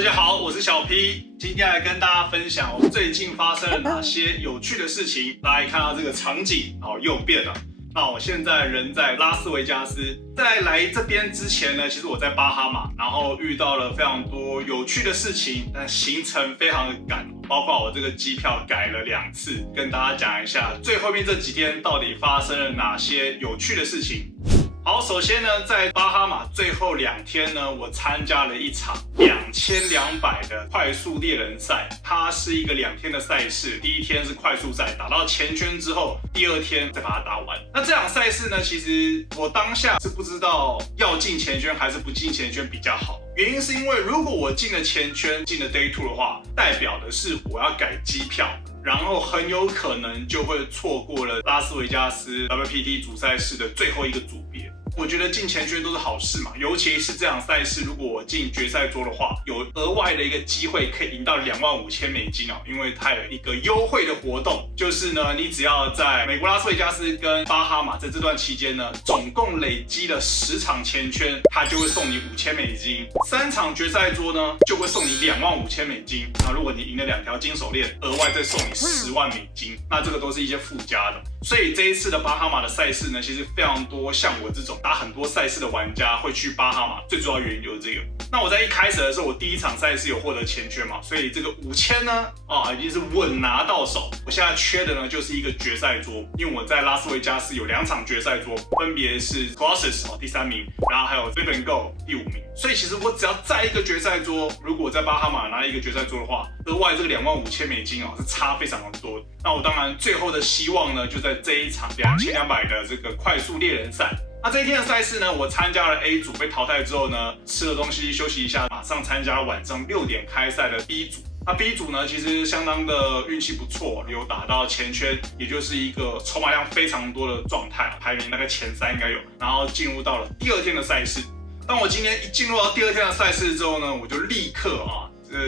大家好，我是小 P， 今天来跟大家分享我最近发生了哪些有趣的事情。大家看到这个场景又变了。那我现在人在拉斯维加斯，在来这边之前呢，其实我在巴哈马，然后遇到了非常多有趣的事情，但行程非常的赶，包括我这个机票改了2次，跟大家讲一下最后面这几天到底发生了哪些有趣的事情。好，首先呢，在巴哈马最后2天呢，我参加了一场2200的快速猎人赛，它是一个2天的赛事。第一天是快速赛，打到前圈之后，第2天再把它打完。那这场赛事呢，其实我当下是不知道要进前圈还是不进前圈比较好。原因是因为如果我进了前圈，进了 Day 2的话，代表的是我要改机票。然后很有可能就会错过了拉斯维加斯 WPT 主赛事的最后一个组别。我觉得进前圈都是好事嘛，尤其是这场赛事，如果我进决赛桌的话，有额外的一个机会可以赢到25000美金哦，因为它有一个优惠的活动，就是呢，你只要在美国拉斯维加斯跟巴哈马在这段期间呢，总共累积了10场前圈，它就会送你5000美金；3场决赛桌呢，就会送你25000美金。那如果你赢了2条金手链，额外再送你10万美金，那这个都是一些附加的。所以这一次的巴哈马的赛事呢，其实非常多像我这种打很多赛事的玩家会去巴哈马，最主要原因就是这个。那我在一开始的时候，我第1场赛事有获得前圈嘛，所以这个5000呢，已经是稳拿到手。我现在缺的呢就是一个决赛桌，因为我在拉斯维加斯有2场决赛桌，分别是 Colossus 第3名，然后还有 Flip and Go 第5名。所以其实我只要在一个决赛桌，如果我在巴哈马拿一个决赛桌的话，额外这个25000美金是差非常的多。那我当然最后的希望呢，就在这一场2200的这个快速猎人赛。那这一天的赛事呢，我参加了 A 组，被淘汰之后呢，吃了东西休息一下，马上参加晚上6点开赛的 B 组。那 B 组呢，其实相当的运气不错，有打到前圈，也就是一个筹码量非常多的状态，排名大概前3应该有，然后进入到了第2天的赛事。当我今天一进入到第2天的赛事之后呢，我就立刻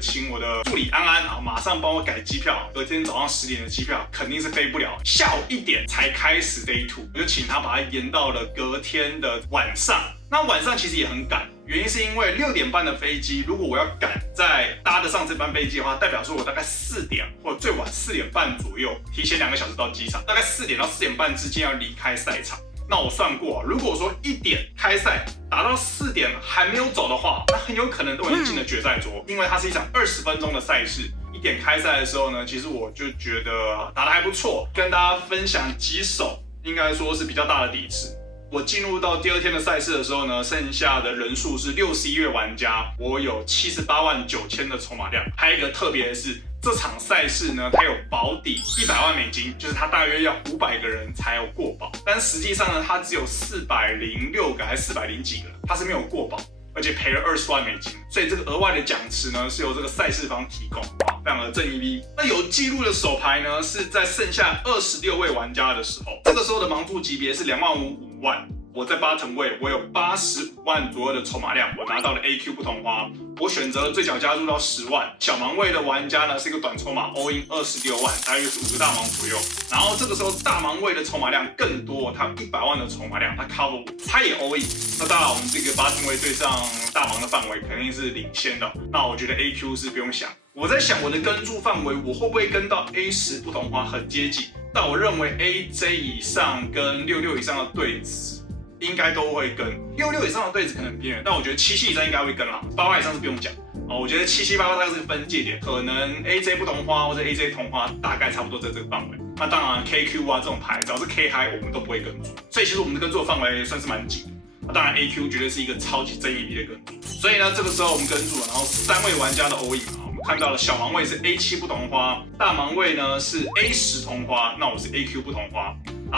请我的助理安安马上帮我改机票，隔天早上10点的机票肯定是飞不了，下午1点才开始 Day 2，我就请他把它延到了隔天的晚上。那晚上其实也很赶，原因是因为6点半的飞机，如果我要赶在搭得上这班飞机的话，代表说我大概4点或者最晚4点半左右，提前2个小时到机场，大概4点到4点半之间要离开赛场。那我算过，如果说1点开赛，打到4点还没有走的话，那很有可能都已经进了决赛桌，因为它是一场20分钟的赛事。1点开赛的时候呢，其实我就觉得打得还不错，跟大家分享几手，应该说是比较大的底池。我进入到第2天的赛事的时候呢，剩下的人数是61位玩家，我有789000的筹码量。还有一个特别的是，这场赛事呢，它有保底100万美金，就是它大约要500个人才有过保，但实际上呢，它只有406个还是400几个，它是没有过保，而且赔了20万美金。所以这个额外的奖池呢，是由这个赛事方提供，非常的正义逼。那有记录的手牌呢，是在剩下26位玩家的时候，这个时候的盲注级别是25000-5万。我在bottom位，我有85万左右的筹码量，我拿到了 AQ 不同花，我选择了最小加注到10万。小盲位的玩家呢是一个短筹码 all in 26万，大约是5个大盲左右。然后这个时候大盲位的筹码量更多，它有100万的筹码量，它 cover 我，它也 all in。那当然我们这个bottom位对上大盲的范围肯定是领先的。那我觉得 AQ 是不用想。我在想我的跟注范围，我会不会跟到 A10不同花很接近？但我认为 AJ 以上跟66以上的对子应该都会跟，66以上的对子可能很边缘，但我觉得77以上应该会跟啦，88以上是不用讲我觉得77、88大概是个分界点，可能 AJ 不同花或者 AJ 同花大概差不多在这个范围。那当然 KQ 这种牌，只要是 K high 我们都不会跟注，所以其实我们的跟注的范围算是蛮紧的。当然 AQ 绝对是一个超级正义逼的跟注，所以呢这个时候我们跟注了，然后3位玩家的 all in我们看到了小盲位是 A7 不同花，大盲位呢是 A10 同花，那我是 AQ 不同花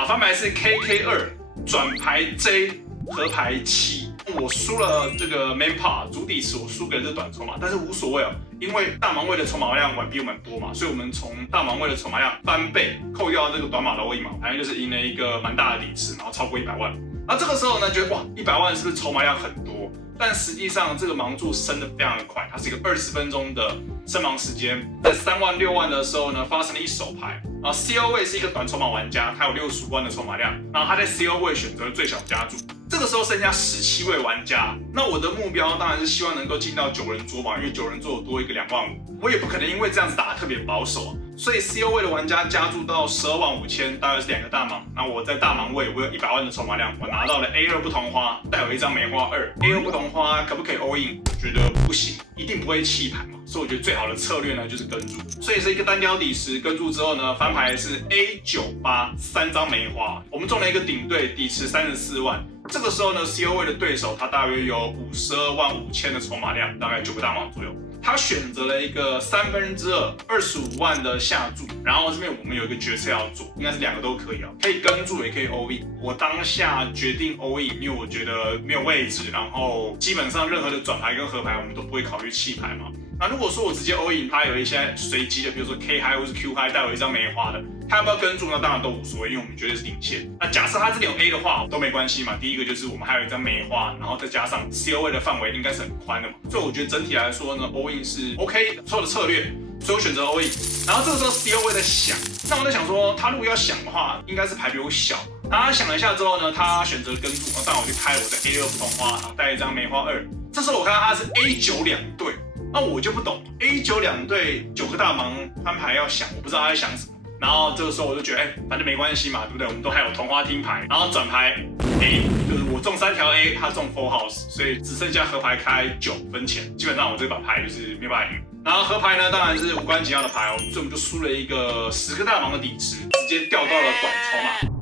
翻牌是 KK2 转牌 J 合牌7，我输了这个 main part 主底池，我输给了这短筹码，但是无所谓因为大盲位的筹码量比我们多嘛，所以我们从大盲位的筹码量翻倍，扣掉这个短码的all in反正就是赢了一个蛮大的底池，然后超过100万。那这个时候呢，觉得哇，100万是不是筹码量很多？但实际上这个盲注升得非常的快，它是一个20分钟的升盲时间。在3万6万的时候呢，发生了一手牌CO 位是一个短筹码玩家，他有65万的筹码量，然后他在 CO 位选择了最小加注。这个时候剩下17位玩家，那我的目标当然是希望能够进到9人桌嘛，因为9人桌有多一个25000，我也不可能因为这样子打得特别保守，所以 CO 位的玩家加注到125000，大概是2个大盲。那我在大盲位，我有100万的筹码量，我拿到了 A2 不同花，带有一张梅花2，A2 不同花可不可以 all in？ 我觉得不行，一定不会弃牌嘛，所以我觉得最好的策略呢就是跟注，所以是一个单挑底池，跟注之后呢，翻牌是 A98 3张梅花，我们中了一个顶对，底池34万。这个时候呢 ，CO 位的对手他大约有52万5000的筹码量，大概9个大盲左右。他选择了一个2/3 25万的下注，然后这边我们有一个决策要做，应该是2个都可以啊，可以跟注也可以 all in。我当下决定 all in， 因为我觉得没有位置，然后基本上任何的转牌跟合牌我们都不会考虑弃牌嘛。那如果说我直接 all in， 它有一些随机的，比如说 K high 或是 Q high 带有一张梅花的，他要不要跟注那当然都无所谓，因为我们绝对是顶线。那假设他这里有 A 的话都没关系嘛。第一个就是我们还有一张梅花，然后再加上 CO 位的范围应该是很宽的嘛，所以我觉得整体来说呢 ，all in 是 OK 不错的策略，所以我选择 all in。然后这个时候 CO 位在想，那我在想说，他如果要想的话，应该是牌比我小。然后他想了一下之后呢，他选择跟注，当然我就开了我的 A2 不同花，然后带一张梅花2。这时候我看到他是 A9 2对。那我就不懂 ，A9 2对9个大盲翻牌要想，我不知道他在想什么。然后这个时候我就觉得，反正没关系嘛，对不对？我们都还有同花听牌，然后转牌 A， 就是我中3条 A， 他中 full house， 所以只剩下合牌开9分钱，基本上我这把牌就是没有办法赢。然后合牌呢，当然是无关紧要的牌哦，所以我们就输了一个10个大盲的底池，直接掉到了短筹码。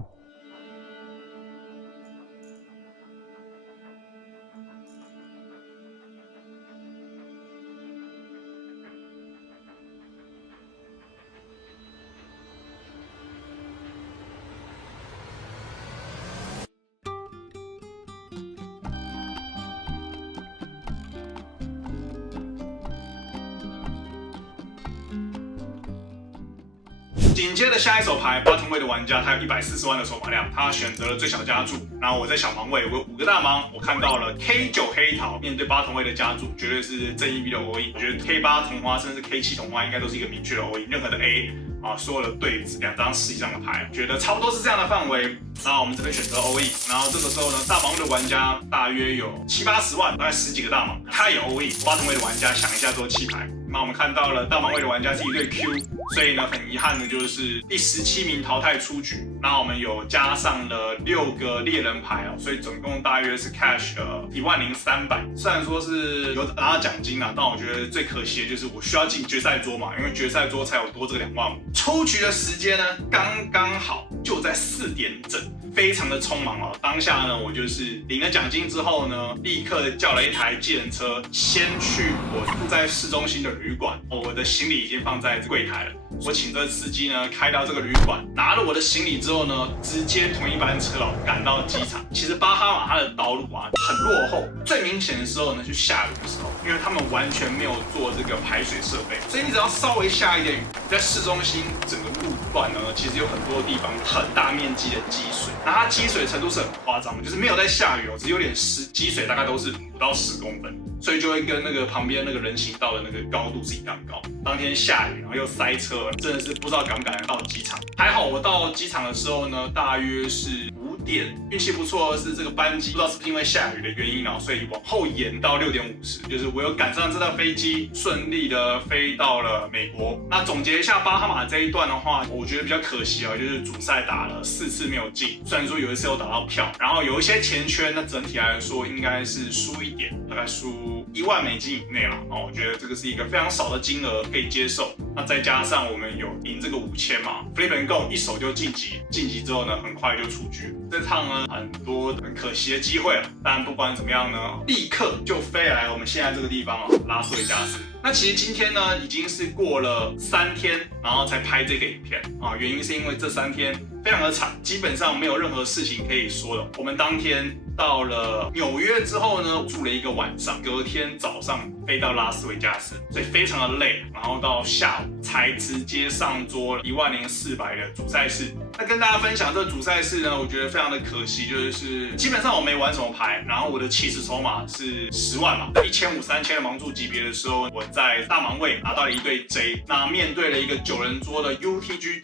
紧接着下一手牌，bottom 位的玩家他有140万的筹码量，他选择了最小加注，然后我在小盲位，我有5个大盲，我看到了 K9 黑桃，面对bottom 位的加注，绝对是正一 B 的 all in。我觉得 K8 同花甚至 K7 同花应该都是一个明确的 all in， 任何的 A 啊，所有的对子2张10以上的牌，觉得差不多是这样的范围。那我们这边选择 all in， 然后这个时候呢，大盲位的玩家大约有70-80万，大概10几个大盲，他也 all in，bottom 位的玩家想一下做弃牌。那我们看到了大盲位的玩家是一对 Q， 所以呢，很遗憾的就是第17名淘汰出局。那我们有加上了6个猎人牌哦，所以总共大约是 cash 10300。虽然说是有拿到奖金啊，但我觉得最可惜的就是我需要进决赛桌嘛，因为决赛桌才有多这个2万5。出局的时间呢，刚刚好就在4点整。非常的匆忙哦，当下呢，我就是领了奖金之后呢，立刻叫了一台计程车，先去我住在市中心的旅馆，我的行李已经放在柜台了。我请这司机呢开到这个旅馆，拿了我的行李之后呢，直接同一班车赶到机场。其实巴哈马它的道路啊很落后，最明显的时候呢就下雨的时候，因为他们完全没有做这个排水设备，所以你只要稍微下一点雨，在市中心整个路段呢，其实有很多地方很大面积的积水，那它积水程度是很夸张的，就是没有在下雨哦，只有点湿，积水大概都是5到10公分。所以就会跟那个旁边那个人行道的那个高度是一样高。当天下雨，然后又塞车，真的是不知道赶不赶得到机场。还好我到机场的时候呢，大约是5点，运气不错的是这个班机不知道是不是因为下雨的原因，然后所以往后延到6点50，就是我有赶上这趟飞机，顺利的飞到了美国。那总结一下巴哈马这一段的话，我觉得比较可惜啊，就是主赛打了4次没有进，虽然说有一次有打到票，然后有一些前圈，那整体来说应该是输一点，大概输1万美金以内啦。我觉得这个是一个非常少的金额可以接受。那再加上我们有赢这个5000嘛 ，Flip and Go 一手就晋级，晋级之后呢，很快就出局。这趟呢，很多很可惜的机会了。但不管怎么样呢，立刻就飞来我们现在这个地方拉斯维加斯。那其实今天呢，已经是过了3天，然后才拍这个影片啊。原因是因为这3天非常的惨，基本上没有任何事情可以说的。我们当天到了纽约之后呢，住了一个晚上，隔天早上飞到拉斯维加斯，所以非常的累。然后到下午才直接上桌10400的主赛事。那跟大家分享这个主赛事呢，我觉得非常的可惜，就是基本上我没玩什么牌，然后我的起始筹码是10万嘛，1500、3000的盲注级别的时候，我在大盲位拿到了一对 J， 那面对了一个9人桌的 UTG+2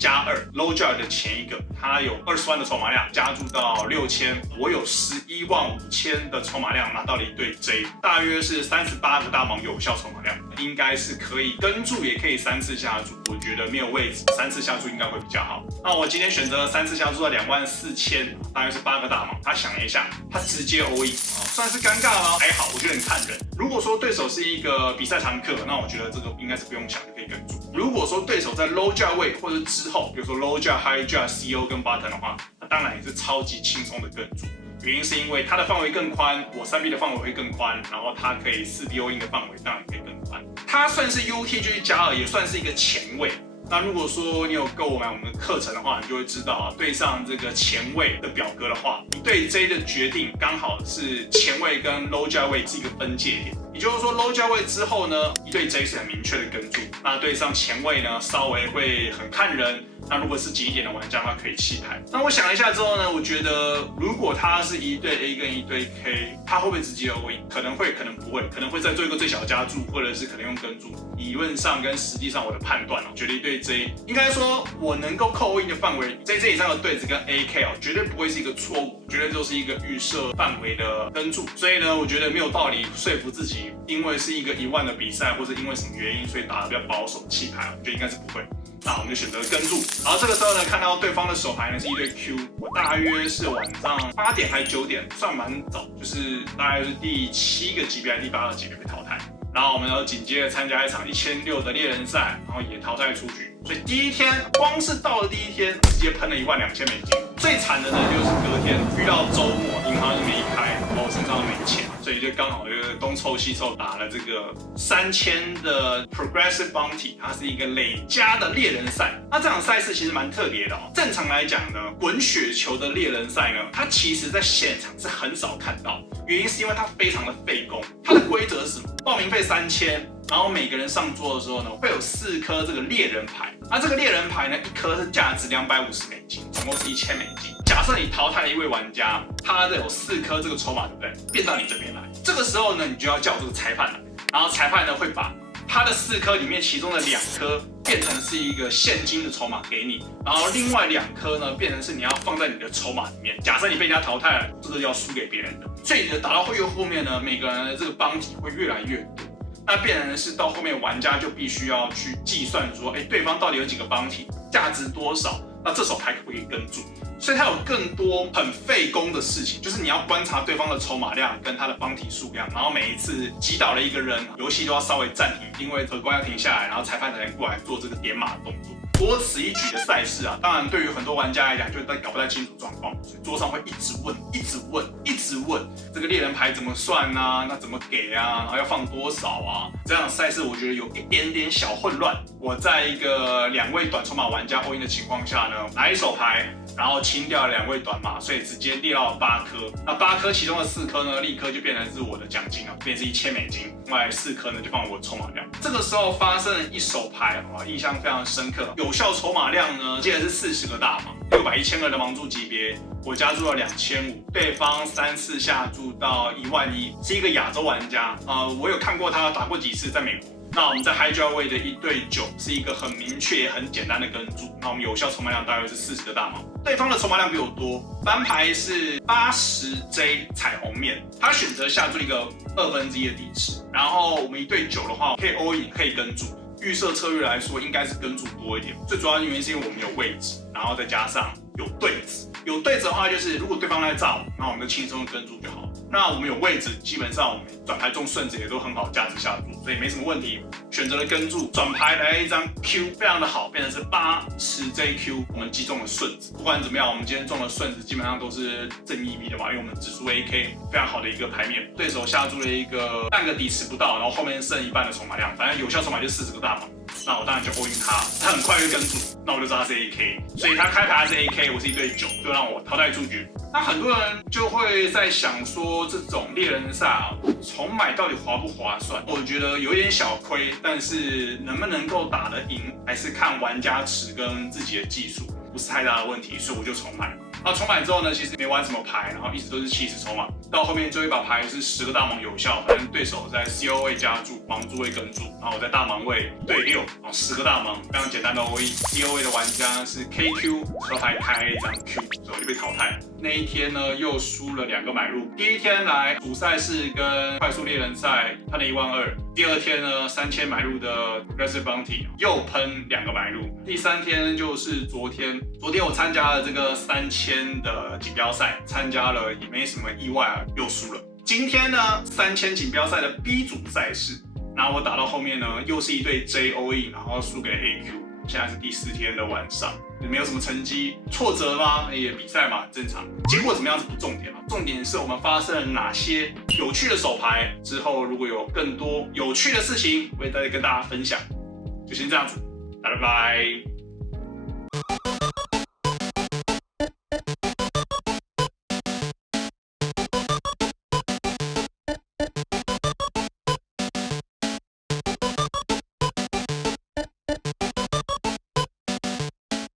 Low Jar 的前一个，他有20万的筹码量，加注到6000，我有11 15000的筹码量拿到了一对 J， 大约是38个大盲有效筹码量，应该是可以跟注，也可以3次下注。我觉得没有位置，3次下注应该会比较好。那我今天选择3次下注在24000，大约是8个大盲。他想了一下，他直接 all in，算是尴尬吗？还好，我觉得很看人。如果说对手是一个比赛常客，那我觉得这个应该是不用想就可以跟注。如果说对手在 low 价位或者之后，比如说 low 价、high 价、CO 跟 button 的话，那当然也是超级轻松的跟注。原因是因为它的范围更宽，我3B 的范围会更宽，然后它可以4D all in 的范围当然可以更宽。它算是 UTG 加2，也算是一个前卫。那如果说你有购买我们的课程的话，你就会知道啊，对上这个前卫的表格的话，你对 J 的决定刚好是前卫跟 low 价位是一个分界点。也就是说 ，low 价位之后呢，一对 J 是很明确的跟注，那对上前卫呢，稍微会很看人。那如果是急一点的玩家，他可以弃牌。那我想了一下之后呢，我觉得如果他是一对 A 跟一对 K， 他会不会直接 all in？ 可能会，可能不会，可能会再做一个最小加注，或者是可能用跟注。理论上跟实际上我的判断觉得一对 J 应该说我能够扣 all in 的范围 ，JJ 以上的对子跟 AK 绝对不会是一个错误，绝对就是一个预设范围的跟注。所以呢，我觉得没有道理说服自己，因为是一个1万的比赛，或者因为什么原因，所以打得比较保守弃牌，我觉得应该是不会。那我们就选择跟注，然后这个时候呢，看到对方的手牌呢是一对 Q， 我大约是晚上8点还是9点，算蛮早，就是大概是第7个级别还是第8个级别被淘汰。然后我们要紧接着参加一场1600的猎人赛，然后也淘汰出局。所以第一天光是到了第一天，直接喷了12000美金。最惨的呢就是隔天遇到周末，银行也没开，然后我身上没钱，所以就刚好就是东凑西凑打了这个3000的 Progressive Bounty， 它是一个累加的猎人赛。那这场赛事其实蛮特别的哦。正常来讲呢，滚雪球的猎人赛呢，它其实在现场是很少看到，原因是因为它非常的费工。它的规则是什么？报名费3000。然后每个人上桌的时候呢，会有4颗这个猎人牌。那这个猎人牌呢，一颗是价值250美金，总共是1000美金。假设你淘汰了一位玩家，他的有4颗这个筹码，对不对？变到你这边来。这个时候呢，你就要叫这个裁判来，然后裁判呢会把他的4颗里面其中的2颗变成是一个现金的筹码给你，然后另外2颗呢变成是你要放在你的筹码里面。假设你被人家淘汰了，这个要输给别人的。所以打到越后面呢，每个人的这个帮体会越来越多。那变成是到后面玩家就必须要去计算说，对方到底有几个帮体，价值多少，那这手牌可不可以跟注？所以它有更多很费工的事情，就是你要观察对方的筹码量跟他的帮体数量，然后每一次击倒了一个人，游戏都要稍微暂停，因为荷官要停下来，然后裁判才能过来做这个点码的动作。多此一举的赛事啊，当然对于很多玩家来讲，就搞不太清楚状况，所以桌上会一直问，这个猎人牌怎么算啊？那怎么给啊？然后要放多少啊？这样的赛事我觉得有一点点小混乱。我在一个2位短筹码玩家 all in 的情况下呢，拿一手牌，然后清掉了2位短码，所以直接列到了8颗。那8颗其中的4颗呢，立刻就变成是我的奖金了，变成是1000美金。另外4颗呢就放我的筹码量。这个时候发生了一手牌印象非常深刻。有效筹码量呢，记得是40个大盲，600、1000个的盲注级别，我加注了2500，对方3次下注到11000，是一个亚洲玩家。我有看过他打过几次在美国。那我们在 High 价位的1对9是一个很明确也很简单的跟注。那我们有效筹码量大约是40个大盲，对方的筹码量比我多，翻牌是80J 彩虹面，他选择下注一个1/2的底池。然后我们1对9的话，可以 all in， 可以跟注。预设策略来说，应该是跟注多一点。最主要的原因是因为我们有位置，然后再加上有对子。有对子的话，就是如果对方在炸我，那我们就轻松的跟注就好。那我们有位置，基本上我们转牌中顺子也都很好价值下注，所以没什么问题。选择了跟注，转牌来了一张 Q， 非常的好，变成是80JQ， 我们击中了顺子。不管怎么样，我们今天中了顺子，基本上都是正 EV 的嘛，因为我们指数 AK 非常好的一个牌面。对手下注了一个半个底池不到，然后后面剩一半的筹码量，反正有效筹码就40个大盲。那我当然就 all in 他很快就跟注，那我就知道他是 AK， 所以他开牌是 AK， 我是1对9，就让我淘汰出局。那很多人就会在想说，这种猎人赛重买到底划不划算？我觉得有点小亏，但是能不能够打得赢，还是看玩家池跟自己的技术，不是太大的问题，所以我就重买。那重买之后呢，其实没玩什么牌，然后一直都是70筹码，到后面就一把牌是10个大盲有效，反正对手在 CO 位加注，盲注位跟注，然后我在大盲位对6，然后10个大盲，非常简单的 all in。CO 位的玩家是 KQ， 车牌开了一张 Q， 所以我就被淘汰了。那一天呢又输了2个买入。第一天来主赛事跟快速猎人赛喷了12000，第二天呢3000买入的 Progressive Bounty 又喷2个买入。第3天就是昨天我参加了这个3000的锦标赛，参加了也没什么意外啊，又输了。今天呢3000锦标赛的 B 组赛事，然后我打到后面呢又是一对 JOE， 然后输给 AQ。现在是第4天的晚上，没有什么成绩，挫折吗？也比赛嘛，很正常。结果怎么样是不重点嘛，重点是我们发生了哪些有趣的手牌。之后如果有更多有趣的事情，我会再跟大家分享。就先这样子，拜拜。